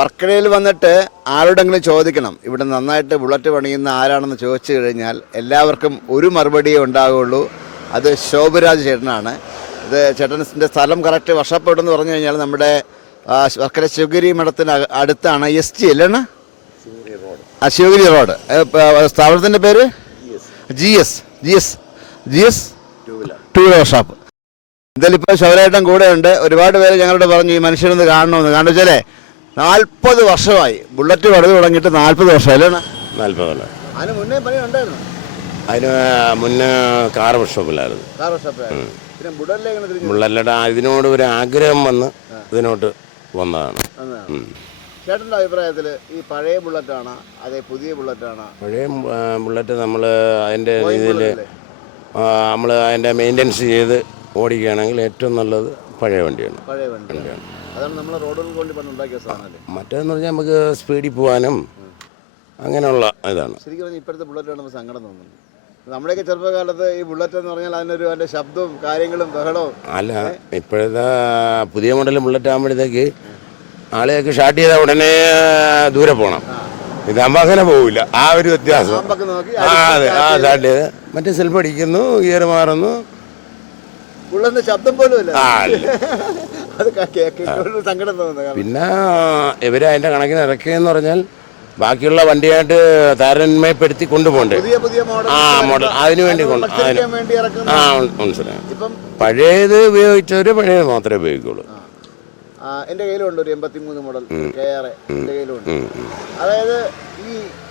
വർക്കലയിൽ വന്നിട്ട് ആരോടെങ്കിലും ചോദിക്കണം ഇവിടെ നന്നായിട്ട് ബുള്ളറ്റ് പണിയുന്ന ആരാണെന്ന് ചോദിച്ചു കഴിഞ്ഞാൽ എല്ലാവർക്കും ഒരു മറുപടിയേ ഉണ്ടാകുള്ളൂ അത് ശോഭരാജ് ചേട്ടനാണ്. ഇത് ചേട്ടന്റെ സ്ഥലം കറക്റ്റ് വർഷപ്പെടുന്ന് പറഞ്ഞു കഴിഞ്ഞാൽ നമ്മുടെ വർക്കല ശിവഗിരി മഠത്തിന് അടുത്താണ് എസ് ടി അല്ലാണ് ആ ശിവഗിരി റോഡ്. സ്ഥാപനത്തിന്റെ പേര്? G S G S G S two wheeler shop. എന്തായാലും ഇപ്പോൾ ശൗരേട്ടൻ കൂടെ ഉണ്ട് ഒരുപാട് പേര് ഞങ്ങളോട് പറഞ്ഞു ഈ മനുഷ്യനൊന്ന് കാണണമെന്ന്. കാരണം വെച്ചാലേ നാൽപ്പത് വർഷമായി. ബുള്ളറ്റ് പണിത് തുടങ്ങിയിട്ട് നാൽപ്പത് വർഷം നാൽപ്പത് കൊല്ലം അതിന് മുന്നേ പണി ഉണ്ടായിരുന്നു? അതിന് മുന്നേ കാർ വർക്ക്ഷോപ്പിലായിരുന്നു. കാർ പിന്നെ തിരിഞ്ഞു? ഇതിനോട് ഒരു ആഗ്രഹം വന്ന് ഇതിനോട്ട് വന്നതാണ്. ഉം. ചേട്ടന്റെ അഭിപ്രായത്തിൽ ഈ പഴയ ബുള്ളറ്റാണ് അതേ പുതിയ ബുള്ളറ്റാണ്? പഴയ ബുള്ളറ്റ് നമ്മൾ അതിന്റെ രീതിയിൽ നമ്മൾ അതിന്റെ മെയിന്റെനൻസ് ചെയ്ത് ഓടിക്കുകയാണെങ്കിൽ ഏറ്റവും നല്ലത് പഴയ വണ്ടിയാണ്. പഴയ വണ്ടിയാണ്. അതാണ് നമ്മൾ റോഡുകൾ കൊണ്ട് പണ്ട് ഉണ്ടാക്കിയ സാധനമല്ലേ? മറ്റേതെന്ന് പറഞ്ഞാൽ നമുക്ക് സ്പീഡിൽ പോകാനും അങ്ങനെയുള്ള ഇതാണ്. ശരിക്കും പറഞ്ഞാൽ ഇപ്പോഴത്തെ ബുള്ളറ്റ് കാണുമ്പോൾ സങ്കടം തോന്നുന്നു നമ്മുടെയൊക്കെ ചെറുപ്പകാലത്ത് ഈ ബുള്ളറ്റ് എന്ന് പറഞ്ഞാൽ അതിനൊരു അതിന്റെ ശബ്ദവും കാര്യങ്ങളും ബഹളവും. അല്ല ഇപ്പോഴത്തെ പുതിയ മോഡൽ ബുള്ളറ്റ് ആകുമ്പോഴത്തേക്ക് ആളെയൊക്കെ ഷാർട്ട് ചെയ്താൽ ഉടനെ ദൂരെ പോകണം ഇതാകുമ്പോൾ അങ്ങനെ പോകില്ല ആ ഒരു വ്യത്യാസം. ആ അതെ ആ ഷാർട്ട് ചെയ്ത് മറ്റേ സെൽഫ് അടിക്കുന്നു ഗിയർ മാറുന്നു. ബുള്ളറ്റിന്റെ ശബ്ദം പോലും സങ്കടം തോന്നുന്നു പിന്നെ ഇവർ അതിന്റെ കണക്കിന് ഇറക്കിയെന്ന് പറഞ്ഞാൽ ബാക്കിയുള്ള വണ്ടിയായിട്ട് താരതമ്യപ്പെടുത്തി കൊണ്ടുപോകണ്ടേ? ആ മോഡൽ അതിനു വേണ്ടി ആ മനസ്സിലായി പഴയത് ഉപയോഗിച്ചവര് പഴയത് മാത്രമേ ഉപയോഗിക്കുള്ളൂ. എന്റെ എന്റെ കയ്യിലുണ്ട് ഒരു എൺപത്തിമൂന്ന് മോഡൽ കെ ആർ എന്റെ കയ്യിലുണ്ട്. അതായത് ഈ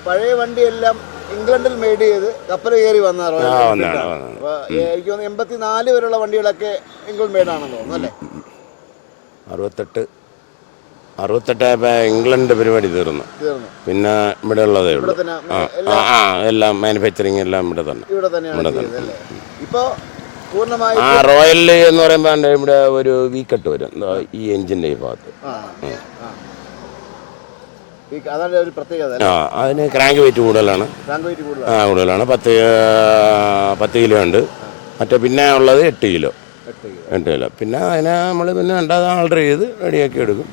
പഴയ വണ്ടിയെല്ലാം ഇംഗ്ലണ്ടിൽ മെയ്ഡ് ചെയ്ത് കപ്പൽ കയറി വന്ന റോയൽ എൻഫീൽഡ് ആണ്. അപ്പൊ എനിക്ക് തോന്നുന്നു എൺപത്തിനാല് വരെയുള്ള വണ്ടികളൊക്കെ ഇംഗ്ലണ്ട് മെയ്ഡ് ആണെന്ന് തോന്നുന്നു അല്ലേ? അറുപത്തെട്ട് അറുപത്തെട്ടായപ്പോൾ ഇംഗ്ലണ്ട് പരിപാടി തീർന്നു. തീർന്നു. പിന്നെ ഇവിടെ ഉള്ളതേ ഉള്ളൂ തന്നെ ആ ആ, ആ എല്ലാം മാനുഫാക്ചറിങ് എല്ലാം ഇവിടെ തന്നെ. ഇവിടെ തന്നെ ചെയ്തത് അല്ലേ? ഇപ്പോ പൂർണമായി ആ റോയൽ എന്ന് പറയുമ്പോൾ ഇവിടെ ഒരു വീക്കെട്ട് വരും. എന്താ ഈ എഞ്ചിന്റെ ഈ ഭാഗത്ത്. ആ ആ ഈ അതാണ് ഒരു പ്രത്യേകത അല്ലേ ആ അതിന് ക്രാങ്ക് വെയിറ്റ് കൂടുതലാണ്. ആ കൂടുതലാണ്. പത്ത് പത്ത് കിലോ ഉണ്ട്. മറ്റേ പിന്നെ ഉള്ളത് എട്ട് കിലോ. എട്ട് കിലോ. പിന്നെ അതിനെ നമ്മൾ പിന്നെ രണ്ടാമത് ഓർഡർ ചെയ്ത് റെഡിയാക്കി എടുക്കും.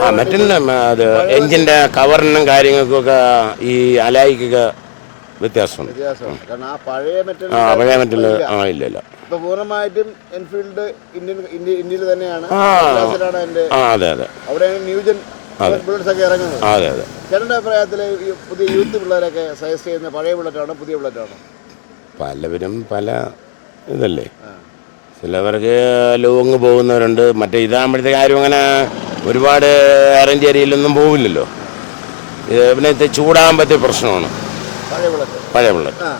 ആ മെറ്റലിന്റെ അത് എഞ്ചിന്റെ കവറിനും കാര്യങ്ങൾക്കൊക്കെ ഈ അലായിക്കൊക്കെ വ്യത്യാസമുണ്ട്. ആ പഴയ മെറ്റൽ ആ പഴയ മറ്റില്ല ആ ഇല്ല ഇല്ല. ഇപ്പൊ പൂർണമായിട്ടും എൻഫീൽഡ് ഇന്ത്യൻ ഇന്ത്യയിൽ തന്നെയാണ്. ആ. അതെ അതെ. അവിടെ ന്യൂജൻ ബുള്ളറ്റ്സ് ഒക്കെ ഇറങ്ങുന്നത്. ആ, അതെ അതെ. ചേട്ടന്റെ അഭിപ്രായത്തിൽ ഈ പുതിയ യൂത്ത് പിള്ളേരൊക്കെ സജസ്റ്റ് ചെയ്യുന്ന പഴയ ബുള്ളറ്റാണോ പുതിയ ബുള്ളറ്റാണോ പലവരും പല ഇതല്ലേ. ചിലവർക്ക് ലോങ് പോകുന്നവരുണ്ട്. മറ്റേ ഇതാകുമ്പോഴത്തേക്ക് ആരും അങ്ങനെ ഒരുപാട് അറേഞ്ച് ഏരിയയിലൊന്നും പോവില്ലല്ലോ. ഇത് പിന്നെ ഇത് ചൂടാകുമ്പോഴത്തെ പ്രശ്നമാണ്. പഴയ ബുള്ളറ്റ്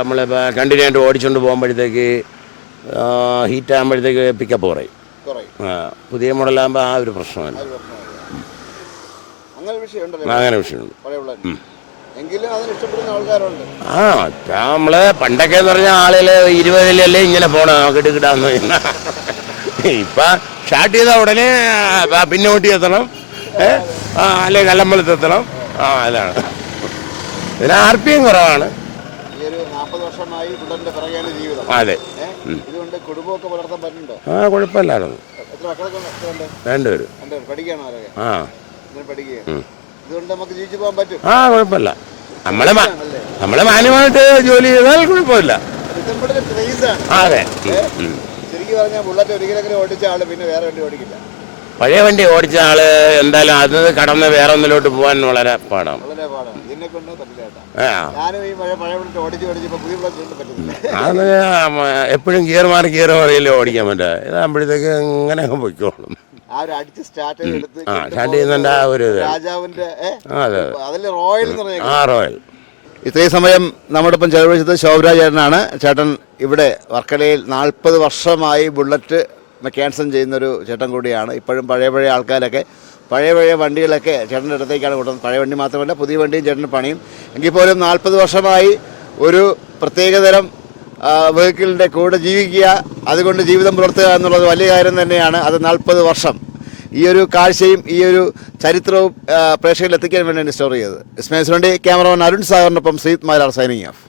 നമ്മളിപ്പോൾ കണ്ടിന്യൂ ആയിട്ട് ഓടിച്ചുകൊണ്ട് പോകുമ്പോഴത്തേക്ക് ഹീറ്റ് ആകുമ്പോഴത്തേക്ക് പിക്കപ്പ് കുറയും. പുതിയ മോഡലാകുമ്പോൾ ആ ഒരു പ്രശ്നമല്ല. അങ്ങനെ വിഷയമുണ്ട് പഴയ എങ്കിലും അതിന് ഇഷ്ടപ്പെടുന്ന ആൾക്കാരുണ്ട്. ആ ഇപ്പം നമ്മൾ പണ്ടൊക്കെ എന്ന് പറഞ്ഞാൽ ആളിൽ ഇരുപതിലല്ലേ ഇങ്ങനെ പോണ കിടുകിടാന്ന് ഇപ്പൊ സ്റ്റാർട്ട് ചെയ്ത ഉടനെ പിന്നോട്ടി എത്തണം. അല്ലെ കല്ലമ്പലത്ത് എത്തണം. ആ അതാണ്. ഇതിന് ആർ പി എം കുറവാണ് അതെ. ആ കുഴപ്പമില്ലായിരുന്നു. രണ്ടുപേരും. ആ. ആ കുഴപ്പമില്ല. നമ്മളെ നമ്മളെ മാന്യമായിട്ട് ജോലി ചെയ്താൽ കുഴപ്പമില്ല. അതെ. പഴയ വണ്ടി ഓടിച്ച ആൾ എന്തായാലും അത് കടന്ന് വേറെ ഒന്നിലോട്ട് പോകാൻ വളരെ പാടാണ്. അത് എപ്പോഴും ഗിയർ മാറി ഗിയർ മാറിയല്ലേ ഓടിക്കാൻ പറ്റുക ഇതാകുമ്പോഴത്തേക്ക് ഇങ്ങനെ അങ്ങ് പൊയ്ക്കോളും. ആ ഒരു അടിച്ച് സ്റ്റാർട്ട് ചെയ്തെടുത്ത് ആ ആ ഒരു രാജാവിന്റെ ആ അതെ അതെ. റോയൽ എന്ന് പറഞ്ഞ ആ റോയൽ. ഇത്രയും സമയം നമ്മുടെ ഇപ്പം ചെലവഴിച്ചത് ശോഭരാജ് ചേട്ടനാണ്. ചേട്ടൻ ഇവിടെ വർക്കലയിൽ നാൽപ്പത് വർഷമായി ബുള്ളറ്റ് മെക്കാനിസം ചെയ്യുന്നൊരു ചേട്ടൻ കൂടിയാണ്. ഇപ്പോഴും പഴയ പഴയ ആൾക്കാരൊക്കെ പഴയ പഴയ വണ്ടികളൊക്കെ ചേട്ടന്റെ അടുത്തേക്കാണ് കൊണ്ടുവന്നത്. പഴയ വണ്ടി മാത്രമല്ല പുതിയ വണ്ടിയും ചേട്ടന്റെ പണിയും. എങ്കിൽ പോലും നാൽപ്പത് വർഷമായി ഒരു പ്രത്യേകതരം വെഹിക്കിളിന്റെ കൂടെ ജീവിക്കുക അതുകൊണ്ട് ജീവിതം പുലർത്തുക എന്നുള്ളത് വലിയ കാര്യം തന്നെയാണ്. അത് നാൽപ്പത് വർഷം. ഈ ഒരു കാഴ്ചയും ഈ ഒരു ചരിത്രവും പ്രേക്ഷകരിൽ എത്തിക്കാൻ വേണ്ടിയാണ് സ്റ്റോർ ചെയ്തത്. ഇസ്മേസ് വേണ്ടി ക്യാമറമാൻ അരുൺ സാഗറിനൊപ്പം ശ്രീത് മാരാർ സൈനിങ് ഓഫ്